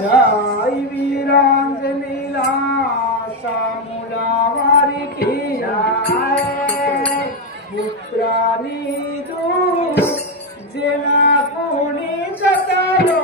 జై వీరాంజనేయులా సాములా వారికి పుత్రానీదు జనకుని జతలో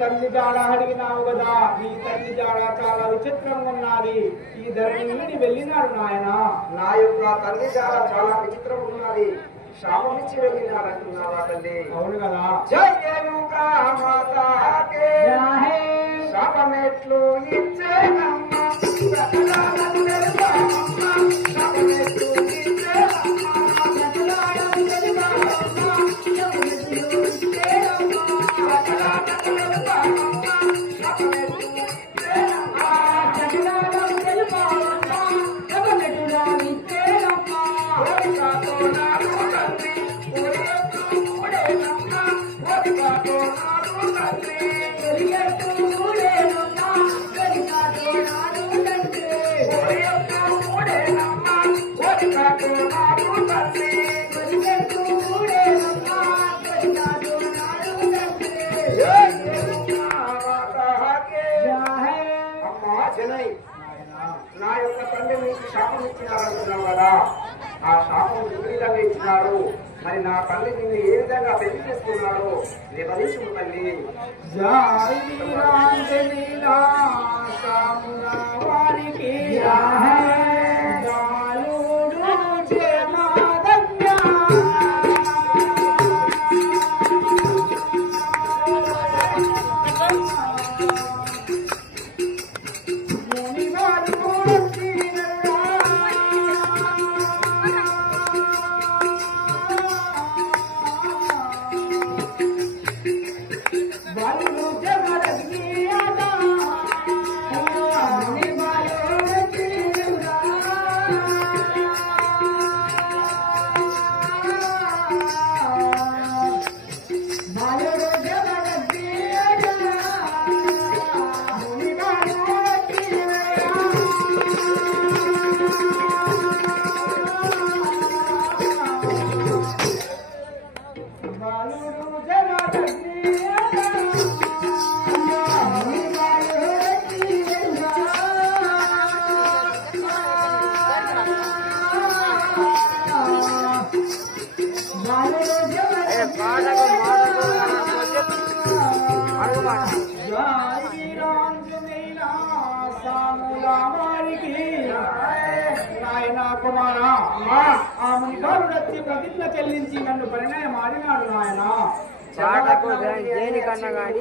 తల్లి జాడ అడిగినావు కదా, నీ తల్లి జాడ చాలా విచిత్రంగా ఉన్నది. ఈ ధరణి వెళ్ళినాడు నాయన. నా యొక్క తల్లి జాడ చాలా విచిత్రంగా ఉన్నది, శాపం ఇచ్చి వెళ్ళినాడు అంటున్నావా తల్లి? అవును కదా. శాపమెట్లు ఇచ్చే నా యొక్క తండ్రి మీకు శాపం ఇచ్చినారంటున్నావు కదా, ఆ శాపం విపరీతంగా ఇచ్చినాడు. మరి నా తల్లి నిన్ను ఏ విధంగా పెళ్లి చేసుకున్నాడు వివరించు తల్లి. జగరగ్ని ఆదా నాయనా కుమారా ఆ మునిగాడు వచ్చి ప్రతిజ్ఞ చెల్లించి నన్ను పరిణయం ఆడినాడు నాయన దేనికన్నా కానీ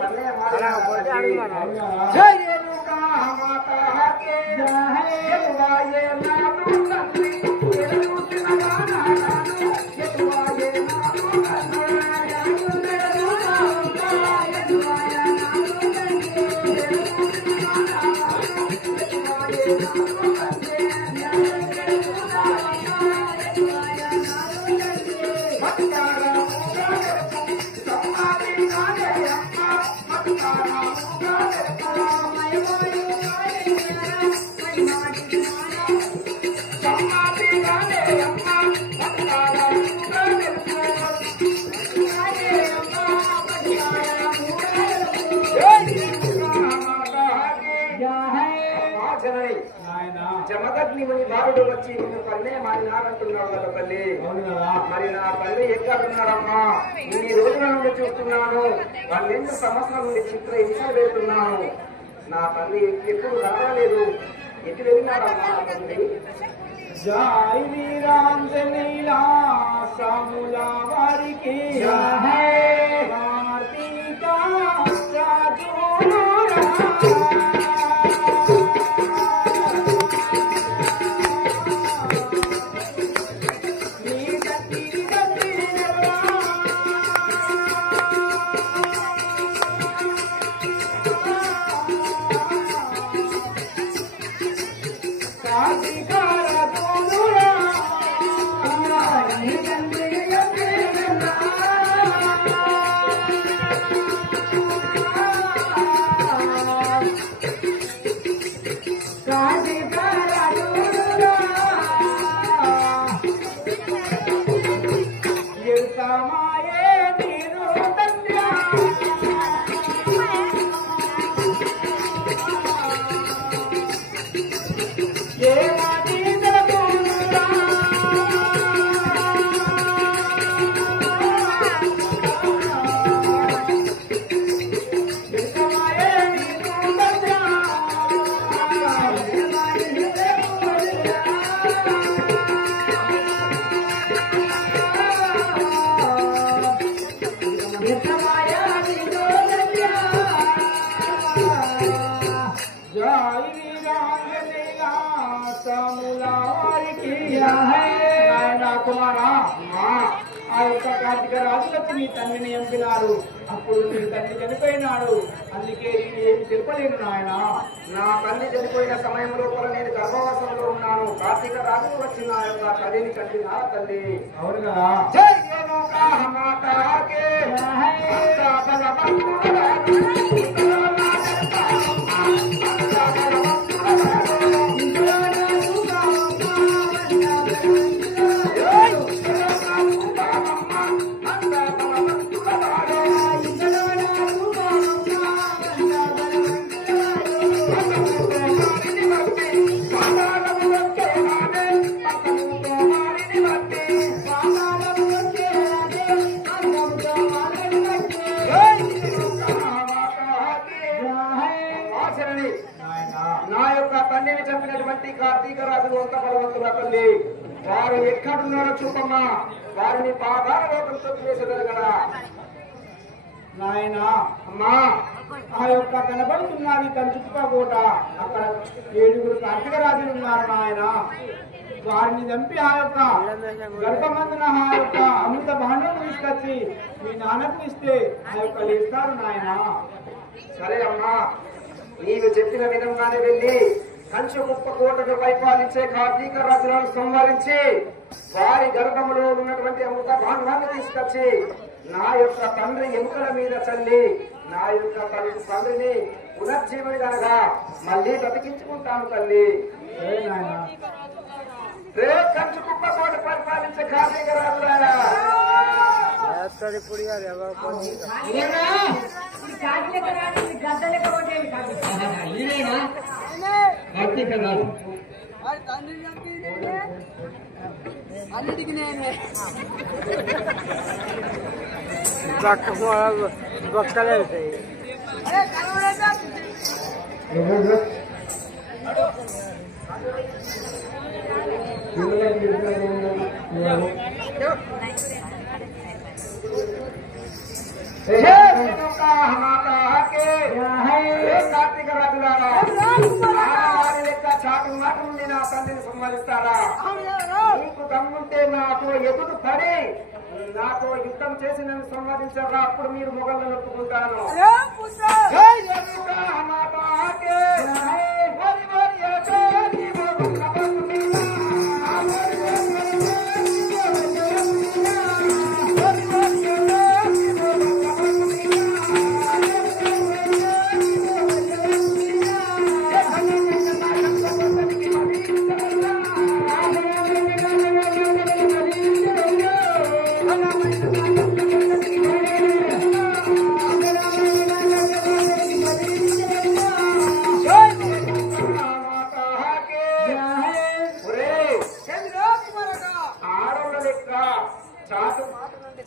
జమదగ్నిముని బాలుడు వచ్చి నిన్ను పరిణయం ఆడినాడంటున్నావు కదా తల్లి. మరి నా తల్లి ఎక్కడున్నారమ్మా? ఈ రోజుల నుండి చూస్తున్నాను, 12 సంవత్సరాల నుండి చిత్ర హింసలు పెడుతున్నాను. నా తల్లి ఎప్పుడు రాలేదు, ఎటు వెళ్ళినాడమ్మా నా తల్లి? జై వీరాంజనేయులా సాములా వారికి కార్తీక కుమారా ఆ యొక్క కార్తీక రాజులకు నీ తండ్రిని ఎంపినారు. అప్పుడు నీ తండ్రి చనిపోయినాడు, అందుకే ఏమి తెలుపలేను నాయన. నా తల్లి చనిపోయిన సమయం లోపల నేను గర్భవాసంలో ఉన్నాను. కార్తీక రాజు వచ్చి నా యొక్క తల్లిని కట్టినా తల్లి. అవును కదా. నా యొక్క తండ్రిని చంపినటువంటి కార్తీక రాజు అంత బలవంతుల తల్లి, వారు ఎక్కడున్నారో చూపమ్మా, వారిని పాదాలలోకి తొక్కివేసేదారు కదా నాయన. అమ్మా ఆ యొక్క కనబడుతున్నది కంచుకోట, అక్కడ 7 కార్తీక రాజులు ఉన్నారు నాయన. వారిని చంపి ఆ యొక్క గర్భమందున ఆ యొక్క అమృత భాండం తీసుకొచ్చి మీ నాన్నకు ఇస్తే ఆ యొక్క లేస్తారు నాయన. సరే అమ్మా, నీవు చెప్పిన విధంగానే వెళ్ళి కంచు కుప్ప కోటను పరిపాలించే కార్తీక రాజులను సంహరించి వారి గర్భంలో ఉన్నటువంటి అమృత భాండాన్ని తీసుకొచ్చి నా యొక్క తండ్రి ఎముకల మీద చల్లి నా యొక్క తండ్రిని పునర్జీవని కనుక మళ్ళీ బ్రతికించుకుంటాను తల్లి. కంచు కుప్ప కోట పరిపాలించే కార్తీక రాజులారా, కార్తీక రాజు అన్నిటికీ నేనే బొక్కలే అవుతాయి. కార్తీక రాజులారా లెక్క చాటు మాట నుండి నా తల్లిని సంహరిస్తారా? నీకు దమ్ముంటే నాతో ఎదురు పడి నాతో యుద్ధం చేసి నన్ను సంహరించారా? అప్పుడు మీరు మొగలను ఒప్పుకుంటాను.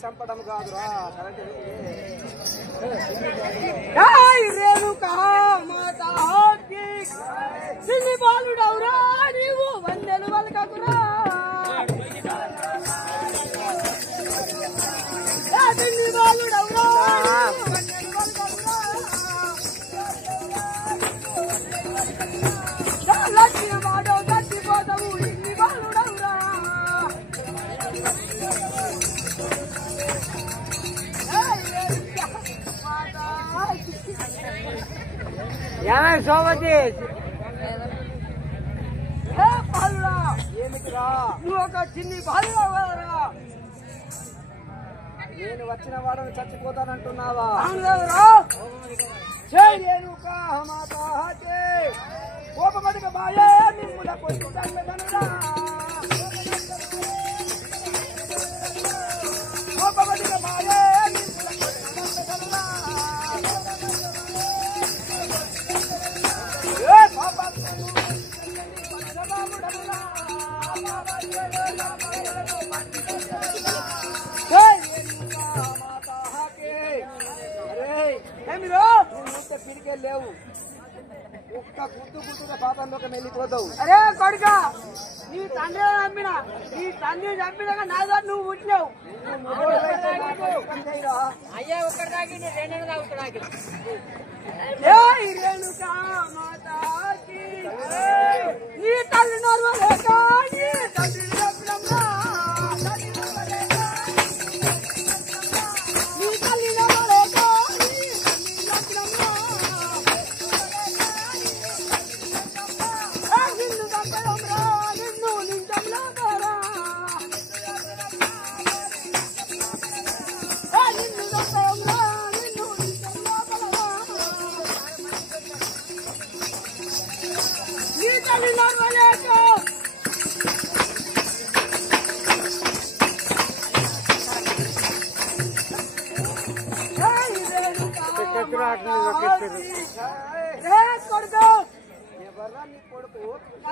చంపడం కాదురా రేణుకా మాతా సిన్ని బాలుడవురా నీవు వందెలు వలకకురా సిన్ని బాలుడవురా వందెలు వలకకురా లక్ష్మి వాడో చచ్చిపోతావు సిన్ని బాలుడవురా ఏమై సోమతి ఏమిటిరా నువ్వు ఒక చిన్ని బాలురా నేను వచ్చిన వాడని చచ్చిపోతానంటున్నావా? కోపమడిక బాయే నిమ్ముల కొట్టు తండ్రులనురా కోపమడిక బాయే నిమ్ముల కొట్టు తండ్రులనురా పిడికే లేవు ఒక్క గుర్తుగా పాపంలోకి వెళ్ళిపోతావు. అరే కొడుక నీ తండ్రి చంపిన నీ తండ్రి చంపినాక నా దగ్గర నువ్వు పుట్టినావు అయ్యా ఒక్కడి దాకి రెండు తాగుతాడు నీ తల్లి నోర్వలేక నీ తండ్రి చంపినమ్మా నీ తల్లి నోర్వలేక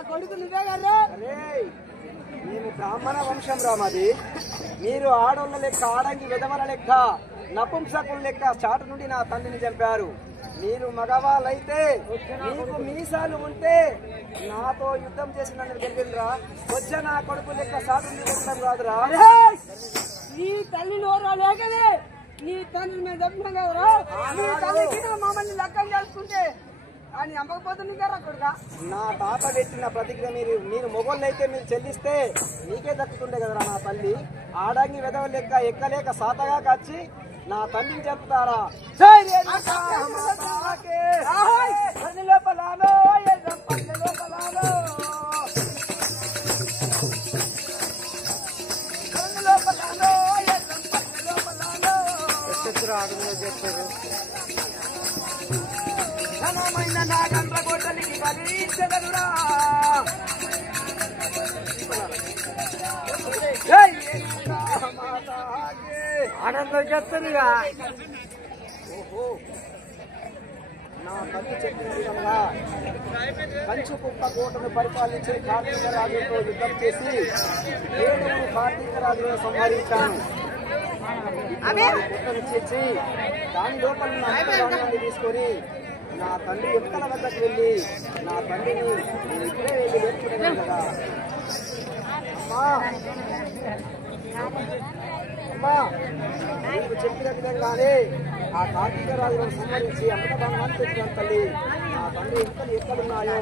కొడుకు నువ్వే కదా నేను బ్రాహ్మణ వంశం రా మాది. మీరు ఆడోళ్ళ లెక్క ఆడంగి విధవల లెక్క నపుంసకుల లెక్క చాటు నుండి నా తండ్రిని చంపారు. మీరు మగవాళ్ళైతే మీకు మీసాలు ఉంటే నాతో యుద్ధం చేసి నన్ను గెలిపినరా? వచ్చే నా కొడుకు లెక్క చాటు నుండి గెలడం కాదురా. నీ తల్లి నోరా లేకనే నీ తండ్రి మీద చంపినాం కదరా. నీ తల్లికి మమ్మల్ని లెక్కం చేసుకుంటే అని అమ్మకపోతుంది కదా కొడుక. నా తాత పెట్టిన ప్రతిజ్ఞ మీరు మొగోళ్ళైతే మీరు చెల్లిస్తే నీకే దక్కుతుండే కదరా నా తల్లి. ఆడంగి వెదవ లెక్క ఎక్కలేక సాతగా కచ్చి నా తల్లిని చెప్తారా? చెప్పారు ఘనమైన నా గంట గొడ్డలికి బలించగలురా. ఆనందం చెప్తుందిగా. నా తల్లి చెప్పిన విధంగా కంచుకుప్ప కోటను పరిపాలించే కార్తీక రాజులతో యుద్ధం చేసి 7 కార్తీక రాజులను సంహరించాను. కుట్టను చేర్చి దాని లోపల ధాన్యాన్ని తీసుకొని నా తండ్రి ఎముకల వద్దకు వెళ్ళి నా తండ్రిని నేను ఇప్పుడే వెళ్ళి వేసుకున్నాను కదా. అమ్మా నీకు చెప్పిన విధంగానే ఆ కార్తీక రాజులను సంహరించి అమృత భాగాన్ని తెచ్చిన తల్లి. నా తండ్రి ఎముకలు ఎక్కడున్నాయో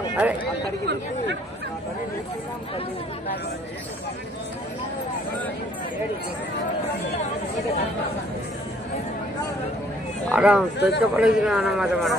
అక్కడికి వెళ్ళి నా తండ్రి నేర్చుకున్నాం తల్లి. Orang tutup lagi mana mana.